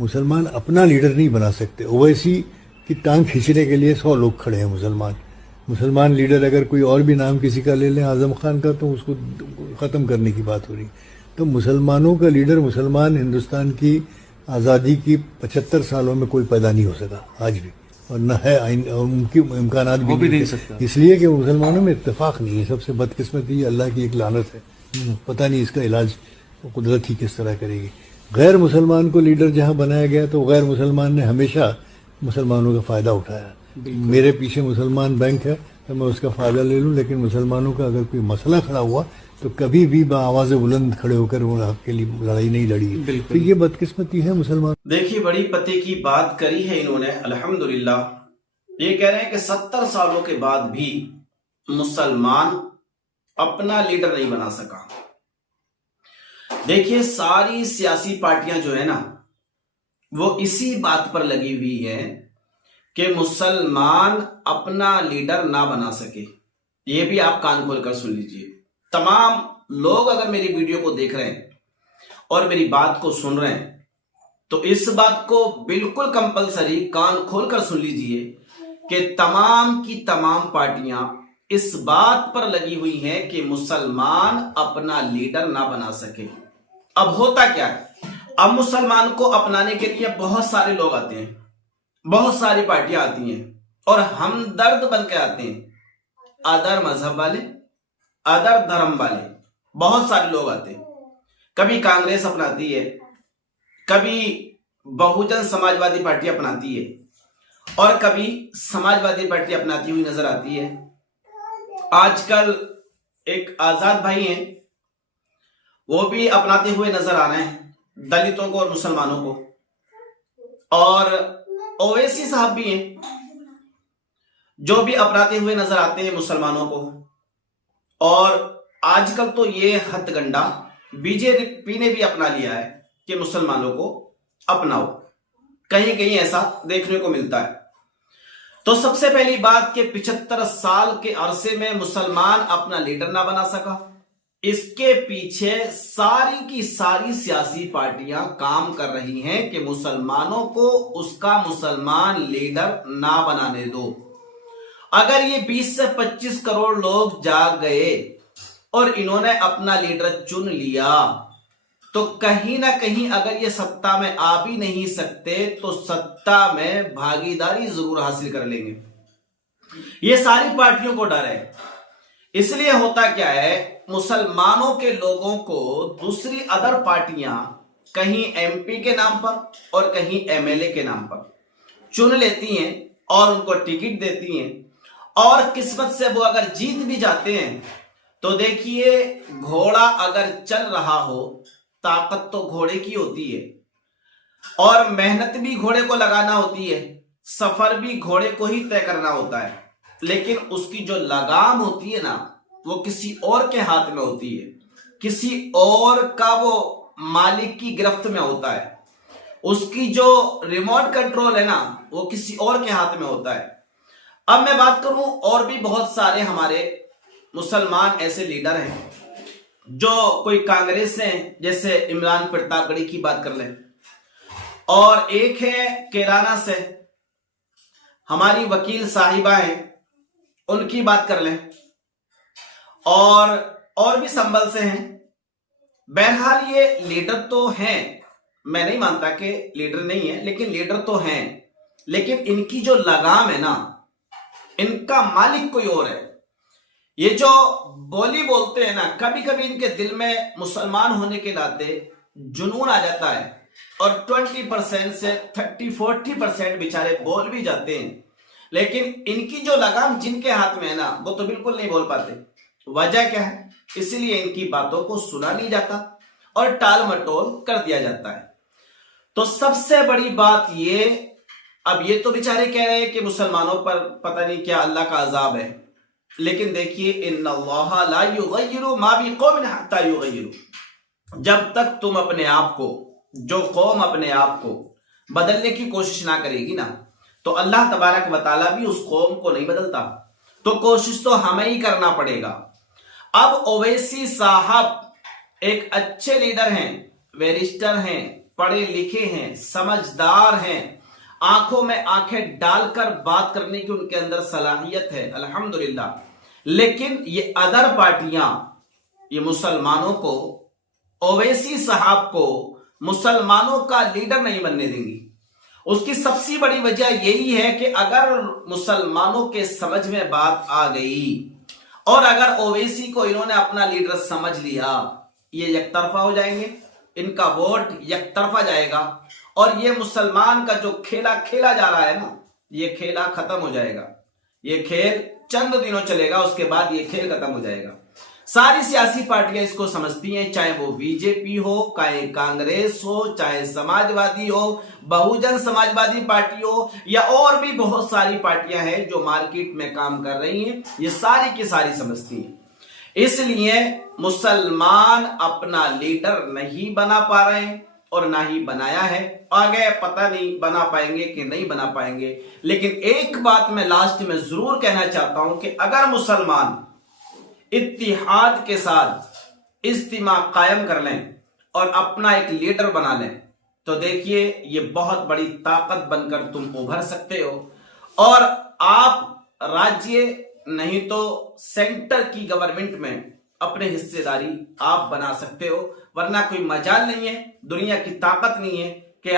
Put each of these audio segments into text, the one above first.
मुसलमान अपना लीडर नहीं बना सकते। ओवैसी की टांग खींचने के लिए 100 लोग खड़े हैं मुसलमान लीडर अगर कोई और भी नाम किसी का ले लें आजम खान का, तो उसको ख़त्म करने की बात हो रही। तो मुसलमानों का लीडर, मुसलमान हिंदुस्तान की आज़ादी की 75 सालों में कोई पैदा नहीं हो सका आज भी, और न है उनकी इम्कानात भी नहीं सकता, इसलिए कि मुसलमानों में इत्तेफाक नहीं है। सबसे बदकिस्मती अल्लाह की एक लानत है, पता नहीं इसका इलाज कुदरत ही किस तरह करेगी। गैर मुसलमान को लीडर जहाँ बनाया गया तो गैर मुसलमान ने हमेशा मुसलमानों का फ़ायदा उठाया। मेरे पीछे मुसलमान बैंक है तो मैं उसका फ़ायदा ले लूँ, लेकिन मुसलमानों का अगर कोई मसला खड़ा हुआ तो कभी भी आवाज़ बुलंद खड़े होकर वो आपके लिए लड़ाई नहीं लड़ी। तो ये बदकिस्मती है मुसलमान। देखिए, बड़ी पते की बात करी है इन्होंने, अल्हम्दुलिल्लाह। ये कह रहे हैं कि 70 सालों के बाद भी मुसलमान अपना लीडर नहीं बना सका। देखिए, सारी सियासी पार्टियां जो है ना, वो इसी बात पर लगी हुई है कि मुसलमान अपना लीडर ना बना सके। ये भी आप कान खोलकर सुन लीजिए। तमाम लोग अगर मेरी वीडियो को देख रहे हैं और मेरी बात को सुन रहे हैं तो इस बात को बिल्कुल कंपलसरी कान खोलकर सुन लीजिए कि तमाम की तमाम पार्टियां इस बात पर लगी हुई हैं कि मुसलमान अपना लीडर ना बना सके। अब होता क्या है, अब मुसलमान को अपनाने के लिए बहुत सारे लोग आते हैं, बहुत सारी पार्टियां आती हैं और हमदर्द बन के आते हैं। अदर मजहब वाले, अदर धर्म वाले बहुत सारे लोग आते हैं। कभी कांग्रेस अपनाती है, कभी बहुजन समाजवादी पार्टी अपनाती है और कभी समाजवादी पार्टी अपनाती हुई नजर आती है। आजकल एक आजाद भाई हैं, वो भी अपनाते हुए नजर आ रहे हैं दलितों को और मुसलमानों को, और ओवैसी साहब भी हैं जो भी अपनाते हुए नजर आते हैं मुसलमानों को। और आजकल तो ये हथगंडा बीजेपी ने भी अपना लिया है कि मुसलमानों को अपनाओ, कहीं कहीं ऐसा देखने को मिलता है। तो सबसे पहली बात कि 75 साल के अरसे में मुसलमान अपना लीडर ना बना सका, इसके पीछे सारी की सारी सियासी पार्टियां काम कर रही हैं कि मुसलमानों को उसका मुसलमान लीडर ना बनाने दो। अगर ये 20 से 25 करोड़ लोग जाग गए और इन्होंने अपना लीडर चुन लिया तो कहीं ना कहीं अगर ये सत्ता में आ भी नहीं सकते तो सत्ता में भागीदारी जरूर हासिल कर लेंगे। ये सारी पार्टियों को डर है। इसलिए होता क्या है, मुसलमानों के लोगों को दूसरी अदर पार्टियां कहीं एमपी के नाम पर और कहीं एमएलए के नाम पर चुन लेती हैं और उनको टिकट देती हैं, और किस्मत से वो अगर जीत भी जाते हैं तो देखिए, घोड़ा अगर चल रहा हो ताकत तो घोड़े की होती है और मेहनत भी घोड़े को लगाना होती है, सफर भी घोड़े को ही तय करना होता है, लेकिन उसकी जो लगाम होती है ना वो किसी और के हाथ में होती है, किसी और का वो मालिक की गिरफ्त में होता है। उसकी जो रिमोट कंट्रोल है ना वो किसी और के हाथ में होता है। अब मैं बात करूं, और भी बहुत सारे हमारे मुसलमान ऐसे लीडर हैं जो कोई कांग्रेस से, जैसे इमरान प्रतापगढ़ी की बात कर लें, और एक है कैराना से हमारी वकील साहिबा हैं, उनकी बात कर लें, और भी संभल से हैं। बहरहाल ये लीडर तो हैं, मैं नहीं मानता कि लीडर नहीं है, लेकिन लीडर तो हैं। लेकिन इनकी जो लगाम है ना, इनका मालिक कोई और है। ये जो बोली बोलते हैं ना, कभी कभी इनके दिल में मुसलमान होने के नाते जुनून आ जाता है और 20% से 30-40% बेचारे बोल भी जाते हैं, लेकिन इनकी जो लगाम जिनके हाथ में है ना वो तो बिल्कुल नहीं बोल पाते। वजह क्या है? इसलिए इनकी बातों को सुना नहीं जाता और टाल मटोल कर दिया जाता है। तो सबसे बड़ी बात ये, अब ये तो बेचारे कह रहे हैं कि मुसलमानों पर पता नहीं क्या अल्लाह का अजाब है, लेकिन देखिए, इन्नल्लाह ला युगय्यिरु मा बिकौमिन हत्ता युगय्यिरु, जब तक तुम अपने आप को, जो कौम अपने आप को बदलने की कोशिश ना करेगी ना, तो अल्लाह तबारक व तआला भी उस कौम को नहीं बदलता। तो कोशिश तो हमें ही करना पड़ेगा। अब ओवैसी साहब एक अच्छे लीडर हैं, बैरिस्टर हैं, पढ़े लिखे हैं, समझदार हैं, आंखों में आंखें डालकर बात करने की उनके अंदर सलाहियत है, अल्हम्दुलिल्लाह। लेकिन ये अदर पार्टियां ये मुसलमानों को, ओवैसी साहब को मुसलमानों का लीडर नहीं बनने देंगी। उसकी सबसे बड़ी वजह यही है कि अगर मुसलमानों के समझ में बात आ गई और अगर ओवैसी को इन्होंने अपना लीडर समझ लिया, ये एकतरफा हो जाएंगे, इनका वोट एकतरफा जाएगा और ये मुसलमान का जो खेला खेला जा रहा है ना, ये खेला खत्म हो जाएगा। ये खेल चंद दिनों चलेगा, उसके बाद ये खेल खत्म हो जाएगा। सारी सियासी पार्टियां इसको समझती हैं, चाहे वो बीजेपी हो, चाहे कांग्रेस हो, चाहे समाजवादी हो, बहुजन समाजवादी पार्टी हो, या और भी बहुत सारी पार्टियां हैं जो मार्केट में काम कर रही हैं, ये सारी की सारी समझती हैं। इसलिए मुसलमान अपना लीडर नहीं बना पा रहे हैं और ना ही बनाया है, आगे पता नहीं बना पाएंगे कि नहीं बना पाएंगे। लेकिन एक बात मैं लास्ट में जरूर कहना चाहता हूं कि अगर मुसलमान इत्तिहाद के साथ इज्तिमा कायम कर लें और अपना एक लीडर बना लें, तो देखिए ये बहुत बड़ी ताकत बनकर तुम उभर सकते हो और आप राज्य नहीं तो सेंटर की गवर्नमेंट में अपने हिस्सेदारी आप बना सकते हो। वरना कोई मजाल नहीं है, दुनिया की ताकत नहीं है कि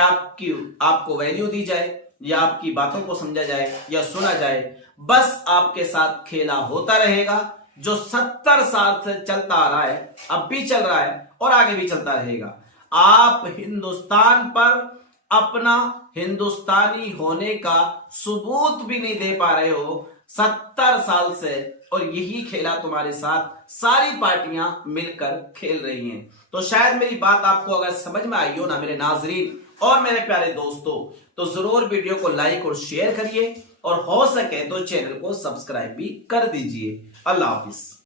आपको वैल्यू दी जाए या आपकी बातों को समझा जाए या सुना जाए। बस आपके साथ खेला होता रहेगा जो 70 साल से चलता आ रहा है, अब भी चल रहा है और आगे भी चलता रहेगा। आप हिंदुस्तान पर अपना हिंदुस्तानी होने का सबूत भी नहीं दे पा रहे हो 70 साल से, और यही खेला तुम्हारे साथ सारी पार्टियां मिलकर खेल रही हैं। तो शायद मेरी बात आपको अगर समझ में आई हो ना मेरे नाजरीन और मेरे प्यारे दोस्तों, तो जरूर वीडियो को लाइक और शेयर करिए और हो सके तो चैनल को सब्सक्राइब भी कर दीजिए। अल्लाह हाफिज।